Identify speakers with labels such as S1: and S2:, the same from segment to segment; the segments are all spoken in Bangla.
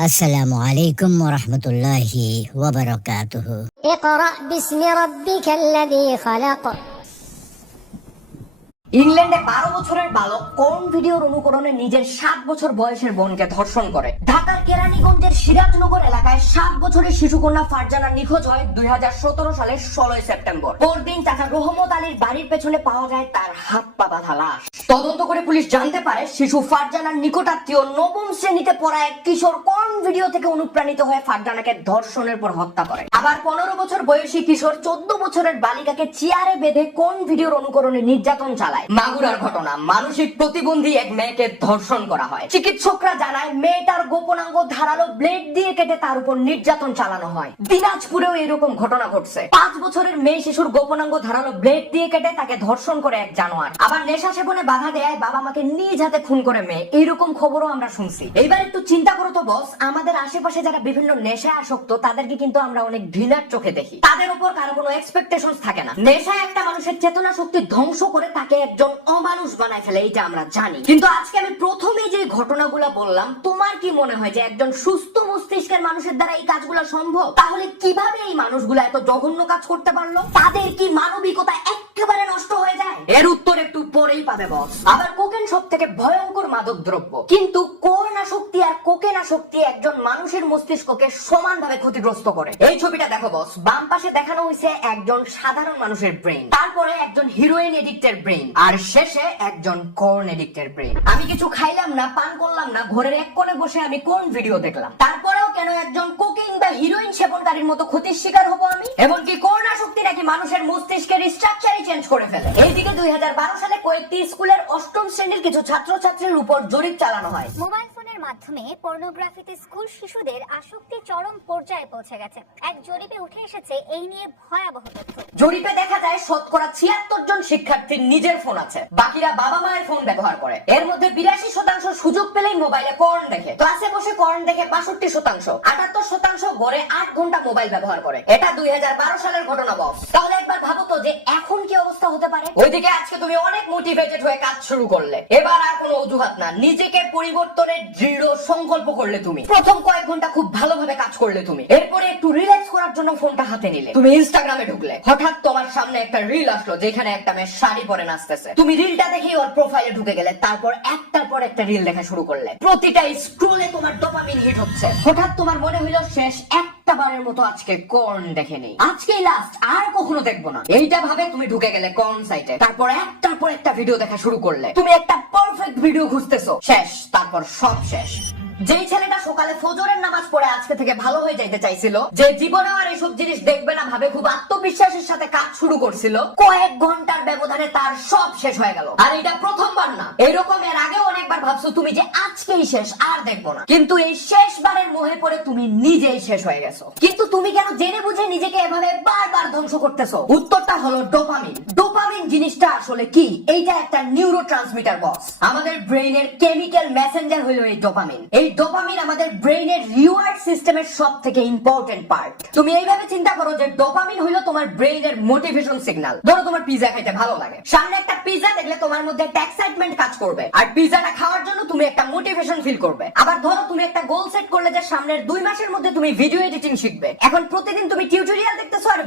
S1: السلام عليكم ورحمة الله وبركاته.
S2: اقرأ باسم ربك الذي خلق.
S3: ইংল্যান্ডে বারো বছরের বালক কোন ভিডিওর অনুকরণে নিজের সাত বছর বয়সের বোনকে ধর্ষণ করে? ঢাকার কেরানীগঞ্জের সিরাজনগর এলাকায় সাত বছরের শিশুকন্যা ফারজানা নিখোঁজ হয় দুই হাজার সতেরো সালের ষোলোই সেপ্টেম্বর। পরদিন চাচা রহমত আলীর বাড়ির পেছনে পাওয়া যায় তার হাত পা বাঁধা লাশ। তদন্ত করে পুলিশ জানতে পারে, শিশু ফারজানার নিকটাত্মীয় নবম শ্রেণীতে পড়া এক কিশোর কোন ভিডিও থেকে অনুপ্রাণিত হয়ে ফারজানাকে ধর্ষণের পর হত্যা করে? আবার পনেরো বছর বয়সী কিশোর চোদ্দ বছরের বালিকাকে চেয়ারে বেঁধে কোন ভিডিওর অনুকরণে নির্যাতন চালায়? মাগুরার ঘটনা, মানসিক প্রতিবন্ধী এক মেয়েকে ধর্ষণ করা হয়। চিকিৎসকরা জানায়, মেয়েটার গোপনাঙ্গ ধারালো ব্লেড দিয়ে কেটে তার উপর নির্যাতন চালানো হয়। দিনাজপুরেও এরকম ঘটনা ঘটছে। পাঁচ বছরের মেয়ে শিশুর গোপনাঙ্গ ধারালো ব্লেড দিয়ে কেটে তাকে ধর্ষণ করে এক জানোয়ার। আবার নেশা সেবনে বাধা দেয় বাবা মাকে নিজ হাতে খুন করে মেয়ে। এইরকম খবরও আমরা শুনছি। এইবার একটু চিন্তা করো তো, বস। আমাদের আশেপাশে যারা বিভিন্ন নেশায় আসক্ত, তাদেরকে কিন্তু আমরা অনেক ঘৃণার চোখে দেখি। তাদের উপর কারও কোনো এক্সপেকটেশন থাকে না। নেশা একটা মানুষের চেতনা শক্তি ধ্বংস করে তাকে একজন অমানুষ বানায় ফেলে, এইটা আমরা জানি। কিন্তু আজকে আমি প্রথমে যে ঘটনাগুলো বললাম, তোমার কি মনে হয় যে একজন সুস্থ মস্তিষ্কের মানুষের দ্বারা এই কাজগুলো সম্ভব? তাহলে কীভাবে এই মানুষগুলো এত জঘন্য কাজ করতে পারল? তাদের কি মানবিকতা একেবারে নষ্ট হয়ে যায়? এর উত্তর একটু পরেই পাবে বস আবার কোকেন সব থেকে ভয়ঙ্কর মাদক দ্রব্য কিন্তু কোন আসক্তি আর কোকেন আসক্তি একজন মানুষের মস্তিষ্ককে সমানভাবে ক্ষতিগ্রস্ত করে। এই ছবিটা দেখো বস বাম পাশে দেখানো হয়েছে একজন সাধারণ মানুষের ব্রেন তারপরে একজন হিরোইন এডিক্টের ব্রেন আর শেষে একজন কোন এডিক্টের ব্রেন আমি কিছু খাইলাম না, পান করলাম না, ঘরের এক কোণে বসে আমি কোন ভিডিও দেখলাম? তারপরেও কেন একজন কোকিং বা হিরোইন সেবনকারীর মতো ক্ষতির শিকার হব আমি? এমনকি কোন আসক্তি নাকি মানুষের মস্তিষ্কের স্ট্রাকচারই চেঞ্জ করে ফেলে। এইদিকে দুই হাজার বারো সালে কয়েকটি স্কুলের অষ্টম শ্রেণির কিছু ছাত্রছাত্রীর উপর জরিপ চালানো হয়।
S4: মোবাইল মাধ্যমে পর্নোগ্রাফিতে স্কুল শিশুদের আসক্তি চরম পর্যায়ে পৌঁছে গেছে। এক জরিপে উঠে এসেছে, এই নিয়ে ভয়াবহ তথ্য।
S3: জরিপে দেখা যায়, শতকরা ছিয়াত্তর জন শিক্ষার্থীর নিজের ফোন আছে। বাকিরা বাবা মায়ের ফোন ব্যবহার করে। এর মধ্যে বিরাশি শতাংশ সুযোগ পেলেই মোবাইলে কর্ন দেখে। ক্লাসে বসে কর্ন দেখে বাষট্টি শতাংশ, আটাত্তর শতাংশ গড়ে আট ঘণ্টা মোবাইল ব্যবহার করে। এটা দুই হাজার বারো সালের ঘটনা বস ঢুকলে। হঠাৎ তোমার সামনে একটা রিল আসলো, যেখানে একটা মেয়ে শাড়ি পরে নাচতেছে। তুমি রিলটা দেখেই ওর প্রোফাইলে ঢুকে গেলে, তারপর একটার পর একটা রিল দেখা শুরু করলে। প্রতিটা স্ক্রোলে তোমার ডোপামিন হিট হচ্ছে। হঠাৎ তোমার মনে হইল শেষ বারের মতো আজকে কর্ন দেখে নেই। আজকেই লাস্ট আর কখনো দেখব না। এইটা ভাবে তুমি ঢুকে গেলে কর্ন সাইটে তারপর একটার পর একটা ভিডিও দেখা শুরু করলে। তুমি একটা পারফেক্ট ভিডিও খুঁজতেছো। শেষ, তারপর সব শেষ। যেই ছেলেটা সকালে ফজরের নামাজ পড়ে আজকে থেকে ভালো হয়ে যাইতে চাইছিল, যে জীবনে আর এইসব জিনিস দেখবে না ভাবে খুব আত্মবিশ্বাসের সাথে কাজ শুরু করছিল, কয়েক ঘণ্টার ব্যবধানে তার সব শেষ হয়ে গেল। আর এটা প্রথমবার না, এরকম এর আগেও অনেকবার ভাবছ তুমি যে আজকেই শেষ, আর দেখব না। কিন্তু এই শেষবারের মোহে পড়ে তুমি নিজেই শেষ হয়ে গেছো। কিন্তু তুমি কেন জেনে বুঝে নিজেকে এভাবে বারবার ধ্বংস করতেছো? উত্তরটা হলো ডোপামিন। ডোপামিন জিনিসটা আসলে কি? এইটা একটা নিউরো ট্রান্সমিটার বক্স আমাদের ব্রেইনের কেমিক্যাল মেসেঞ্জার হলো এই ডোপামিন। এই ডোপামিন আমাদের ব্রেইনের রিওয়ার্ড সিস্টেমের সব থেকে ইম্পর্টেন্ট পার্ট তুমি এইভাবে চিন্তা করো যে ডোপামিন তোমার ব্রেইনের মোটিভেশন সিগন্যাল ধরো তোমার পিজা খাইতে ভালো লাগে। সামনে একটা পিজা দেখলে তোমার মধ্যে একটা এক্সাইটমেন্ট কাজ করবে। আর পিজাটা খাওয়ার জন্য তুমি একটা মোটিভেশন ফিল করবে। আবার ধরো তুমি একটা গোল সেট করলে যে সামনের দুই মাসের মধ্যে তুমি ভিডিও এডিটিং শিখবে। এখন প্রতিদিন তুমি টিউটোরিয়াল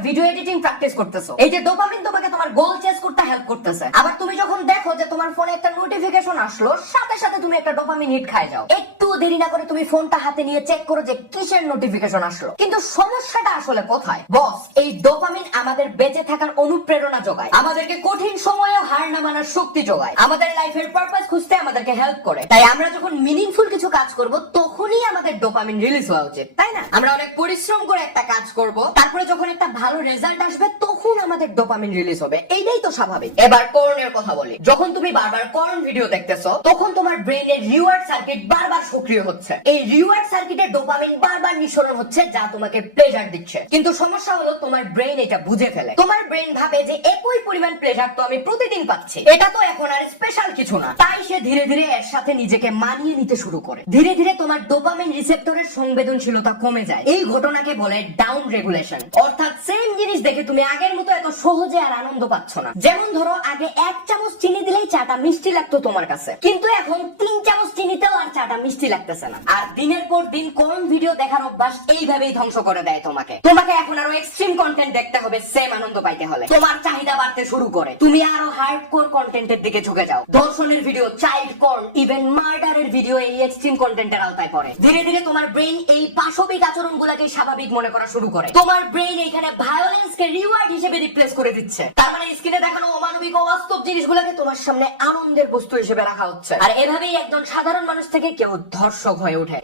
S3: ভিডিও এডিটিং প্র্যাকটিস করতেছো। এই যে ডোপামিন তোমাকে তোমার গোল চেস করতে হেল্প করতেছে। আবার তুমি যখন দেখো যে তোমার ফোনে একটা নোটিফিকেশন আসলো, সাথে সাথে তুমি একটা ডোপামিন হিট খাই যাও। একটু দেরি না করে তুমি ফোনটা হাতে নিয়ে চেক করো যে কিসের নোটিফিকেশন আসলো। কিন্তু সমস্যাটা আসলে কোথায়? বস এই ডোপামিন আমাদের বেঁচে থাকার অনুপ্রেরণা যোগায়। আমাদেরকে কঠিন সময়েও হার না মানার শক্তি যোগায়। আমাদের লাইফের পারপাস খুঁজতে আমাদেরকে হেল্প করে। তাই আমরা যখন মিনিংফুল কিছু কাজ করব, তখনই আমাদের ডোপামিন রিলিজ হওয়া উচিত, তাই না? আমরা অনেক পরিশ্রম করে একটা কাজ করব, তারপরে যখন একটা ভালো রেজাল্ট আসবে, তখন আমাদের ডোপামিন রিলিজ হবে। এইটাই তো স্বাভাবিক। এবার কর্নের কথা বলি। যখন তুমি বারবার কর্ন ভিডিও দেখতেছো, তখন তোমার ব্রেইনের রিওয়ার্ড সার্কিট বারবার সক্রিয় হচ্ছে। এই রিওয়ার্ড সার্কিটে ডোপামিন বারবার নিঃসরণ হচ্ছে, যা তোমাকে প্লেজার দিচ্ছে। কিন্তু সমস্যা হলো, তোমার ব্রেইন এটা বুঝে ফেলে। তোমার ব্রেইন ভাবে যে একই পরিমাণ প্লেজার তো আমি প্রতিদিন পাচ্ছি। এটা তো এখন আর স্পেশাল কিছু না। তাই সে ধীরে ধীরে এর সাথে নিজেকে মানিয়ে নিতে শুরু করে। ধীরে ধীরে তোমার ডোপামিন রিসেপ্টরের সংবেদনশীলতা কমে যায়। এই ঘটনাকে বলে ডাউন রেগুলেশন অর্থাৎ সেম জিনিস দেখে তুমি আগের মতো এত সহজে আর আনন্দ পাচ্ছ না। যেমন ধরো, আগে এক চামচ চিনি দিলেই চাটা মিষ্টি লাগতো তোমার কাছে। কিন্তু এখন তিন চামচ চিনিতেও আর চাটা মিষ্টি লাগতেছে না। আর দিনের পর দিন কোন ভিডিও দেখার অভ্যাস এইভাবেই ধ্বংস করে দেয় তোমাকে। তোমাকে এখন আরও এক্সট্রিম কন্টেন্ট দেখতে হবে সেম আনন্দ পাইতে হলে। তোমার চাহিদা বাড়তে শুরু করে। তুমি আরও হার্ড কোর কন্টেন্টের দিকে ঝুঁকে যাও। ধর্ষণের ভিডিও চাইল্ড কর্ন ইভেন মার্ডারের ভিডিও এই এক্সট্রিম কন্টেন্টের আওতায় পড়ে। ধীরে ধীরে তোমার ব্রেন এই পাশবিক আচরণ গুলাকে স্বাভাবিক মনে করা শুরু করে। তোমার ব্রেন এখানে ভায়োলেন্স কে রিওয়ার্ড হিসেবে রিপ্লেস করে দিচ্ছে। তার মানে স্ক্রিনে দেখানো অমানবিক অবাস্তব জিনিসগুলোকে তোমার সামনে আনন্দের বস্তু হিসেবে রাখা হচ্ছে। আর এভাবেই একজন সাধারণ মানুষ থেকে কেউ ধর্ষক হয়ে ওঠে।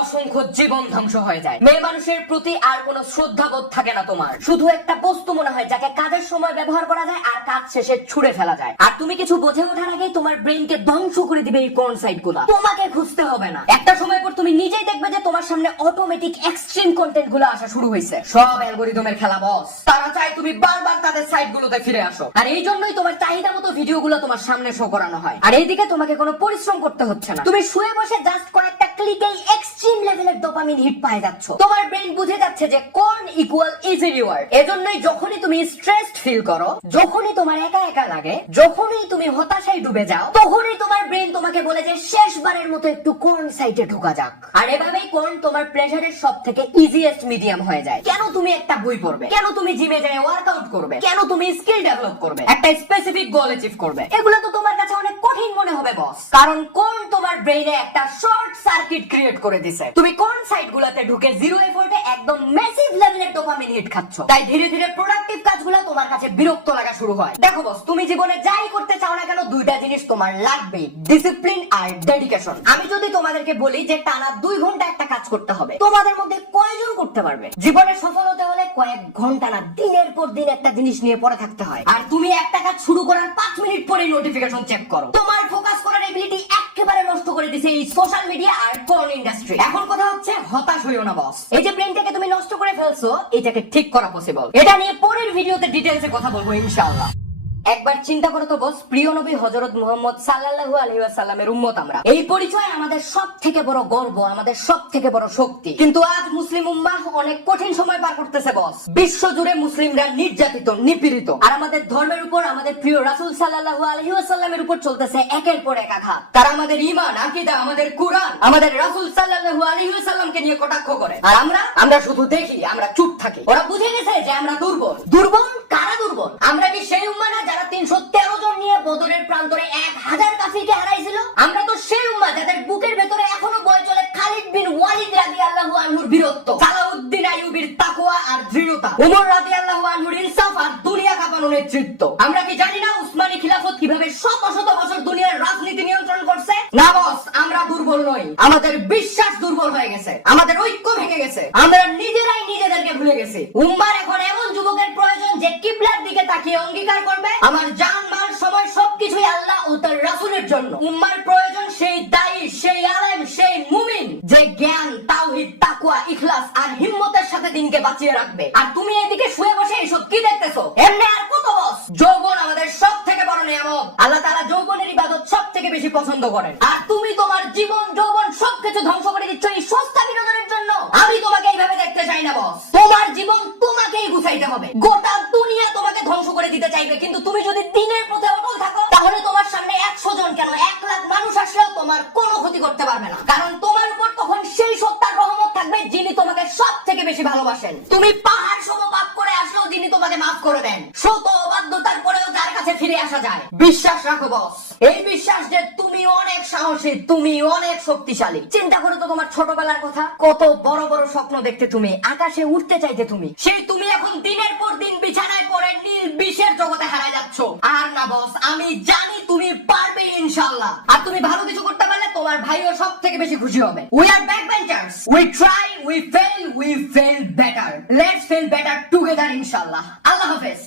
S3: অসংখ্য জীবন ধ্বংস হয়ে যায়। মেয়ে মানুষের প্রতি আর কোনো শ্রদ্ধাবোধ থাকে না তোমার। শুধু একটা বস্তু মনে হয়, যাকে কাজের সময় ব্যবহার করা যায় আর কাজ শেষে ছুড়ে ফেলা যায়। আর তুমি কিছু বোঝে ওঠার আগেই তোমার ব্রেনকে ধ্বংস করে দিবে এই কোন সাইটগুলা তোমাকে খুঁজতে হবে না। একটা সময় পর তুমি নিজেই দেখবে যে তোমার সামনে অটোমেটিক এক্সট্রিম কন্টেন্টগুলো আসা শুরু হয়েছে সব অ্যালগোরিদমের খেলা বস তারা চায় তুমি বারবার তাদের সাইট গুলোতে ফিরে আসো। আর এই জন্যই তোমার চাহিদা মতো ভিডিও গুলো তোমার সামনে শো করানো হয়। আর এইদিকে তোমাকে কোনো পরিশ্রম করতে হচ্ছে না। তুমি শুয়ে বসে জাস্ট কয়েকটা ক্লিকেই এক্সট্রিম লেভেলের ডোপামিন হিট যাচ্ছ। তোমার ব্রেন বুঝে যাচ্ছে যে কোন ইকুয়াল ইজি রিওয়ার্ড এজন্যই যখনই তুমি স্ট্রেসড ফিল করো, যখনই তোমার একা একা লাগে, যখনই তুমি হতাশায় ডুবে যাও, তখনই ব্রেন তোমাকে বলে যে শেষবারের মতো একটু কোন সাইটে ঢোকা যাক। আর এভাবেই কোন তোমার প্রেশারের সব থেকে ইজিয়েস্ট মিডিয়াম হয়ে যায়। কেন তুমি একটা বই পড়বে? কেন তুমি জিমে যায় ওয়ার্কআউট করবে? কেন তুমি স্কিল ডেভেলপ করবে? একটা স্পেসিফিক গোল অ্যাচিভ করবে? এগুলো তো তোমার কাছে অনেক কঠিন মনে হবে বস কারণ কোন তোমার ব্রেইনে একটা শর্ট সার্কিট ক্রিয়েট করে দিছে? তুমি কোন সাইট গুলাতে ঢুকে জিরো এফোর্টে একদম মেসিভ লেভেলের ডোপামিন হিট খাচ্ছ? তাই ধীরে ধীরে প্রোডাক্টিভ কাজগুলো তোমার কাছে বিরক্ত লাগা শুরু হয়। দেখো বস তুমি জীবনে যাই করতে চাও না কেন, দুইটা জিনিস তোমার লাগবে ডিসিপ্লিন আর ডেডিকেশন আমি যদি তোমাদেরকে বলি যে টানা দুই ঘণ্টা একটা কাজ করতে হবে, তোমাদের মধ্যে কয়জন করতে পারবে? জীবনে সফল হতে হলে কয়েক ঘণ্টা না, দিনের পর দিন একটা জিনিস নিয়ে পড়ে থাকতে হয়। আর তুমি একটা কাজ শুরু করার পাঁচ মিনিট পরে নোটিফিকেশন চেক করো। তোমার ফোকাস করার এবিলিটি একেবারে নষ্ট করে দিছে এই সোশ্যাল মিডিয়া আর পর্ন ইন্ডাস্ট্রি এখন কথা হচ্ছে, হতাশ হইও না বস এই যে ব্রেনটাকে তুমি নষ্ট করে ফেলছো, এটাকে ঠিক করা পসিবল এটা নিয়ে পরের ভিডিওতে ডিটেলসে কথা বলব, ইনশাআল্লাহ। একবার চিন্তা করো তো বস, প্রিয় নবী হজরত মোহাম্মদ সাল্লাল্লাহু আলাইহি ওয়াসাল্লামের উম্মত আমরা। এই পরিচয় আমাদের সব থেকে বড় গর্ব, আমাদের সব থেকে বড় শক্তি। কিন্তু আজ মুসলিম উম্মাহ অনেক কঠিন সময় পার করতেছে বস। বিশ্ব জুড়ে মুসলিমরা নির্যাতিত, নিপীড়িত। আর আমাদের ধর্মের উপর, আমাদের প্রিয় রাসূল সাল্লাল্লাহু আলাইহি ওয়াসাল্লামের উপর চলতেছে একের পর এক আঘাত। তারা আমাদের ঈমান, আকীদা, আমাদের কুরআন, আমাদের রাসূল সাল্লাল্লাহু আলাইহি ওয়াসাল্লামকে নিয়ে কটাক্ষ করে। আর আমরা আমরা শুধু দেখি, আমরা চুপ থাকি। ওরা বুঝে গেছে যে আমরা দুর্বল। দুর্বল? কারা দুর্বল? আমরা কি সেই উম্মা না যারা তিনশো তেরো জন নিয়ে বদরের প্রান্তরে এক হাজার কাফিরকে হারাইছিল। আমরা তো সেই উম্মা যাদের বুকের ভেতরে এখনও বয়ে চলে খালিদ বিন ওয়ালিদ রাজি আল্লাহ আনহুর বীরত্ব, সালাউদ্দিন আইয়ুবের তাকুয়া আর দৃঢ়তা, ওমর রাজি আল্লাহ আনহুর ইনসাফ আর দুনিয়া কাঁপানো নেতৃত্ব। আমরা কি জানি না উসমানী খিলাফত কীভাবে শত শত বছর দুনিয়ার রাজনীতি নিয়ন্ত্রণ করছে? না বস দুর্বল নই। আমাদের বিশ্বাস দুর্বল হয়ে গেছে। আমাদের ঐক্য ভেঙে গেছে। আমরা নিজেরাই নিজেদেরকে ভুলে গেছি। উম্মার এখন এমন যুবকের প্রয়োজন যে কিবলার দিকে তাকিয়ে অঙ্গীকার করবে। আমার জান, মাল, সময় সবকিছুই আল্লাহ ও তার রাসূলের জন্য। উম্মার প্রয়োজন সেই দায়ী, সেই আলেম, সেই মুমিন যে জ্ঞান, তাওহীদ, তাকওয়া, ইখলাস আর হিম্মতের সাথে দিনকে বাঁচিয়ে রাখবে। আর তুমি এদিকে শুয়ে বসে এইসব কি দেখতেছো? এমনি আর কত বস? যৌবন আমাদের সব থেকে বড় নিয়ামত। আল্লাহ তাআলা যৌবনের ইবাদত সব থেকে বেশি পছন্দ করেন। আর তুমি জীবন, যৌবন সবকিছু ধ্বংস করে দিচ্ছ এই সস্তা বিনোদনের জন্য। আমি তোমাকে এইভাবে দেখতে চাই না, বস। তোমার জীবন তোমাকেই গুছাইতে হবে। গোটা দুনিয়া তোমাকে ধ্বংস করে দিতে চাইবে। কিন্তু তুমি যদি দিনের পথে অটল থাকো, তাহলে তোমার সামনে একশো জন কেন, এক লাখ মানুষ আসলেও তোমার কোনো ক্ষতি করতে পারবে না। কারণ তোমার উপর তখন সেই সত্তার রহমত থাকবে যিনি তোমাকে সব থেকে বেশি ভালোবাসেন। তুমি পাহাড় সম পাপ করে আসলেও যিনি তোমাকে মাফ করে দেন। শত অবাধ্যতার পরেও যার কাছে ফিরে আসা যায়। বিশ্বাস রাখো, বস। এই বিশ্বাস যে তুমি অনেক সাহসী, তুমি অনেক শক্তিশালী। চিন্তা করো তো তোমার ছোটবেলার কথা। কত বড় বড় স্বপ্ন দেখতে তুমি, আকাশে উঠতে চাইতে তুমি। সেই তুমি এখন দিনের পর দিন বিছানায় পড়ে নীল বিষের জগতে হারায় যাচ্ছ। আর না বস, আমি জানি তুমি পারবে ইনশাল্লাহ। আর তুমি ভালো কিছু করতে পারলে তোমার ভাইও সব থেকে বেশি খুশি হবে। We are back benchers we try we fail we fail better let's fail better together ইনশাল্লাহ। আল্লাহ হাফেজ।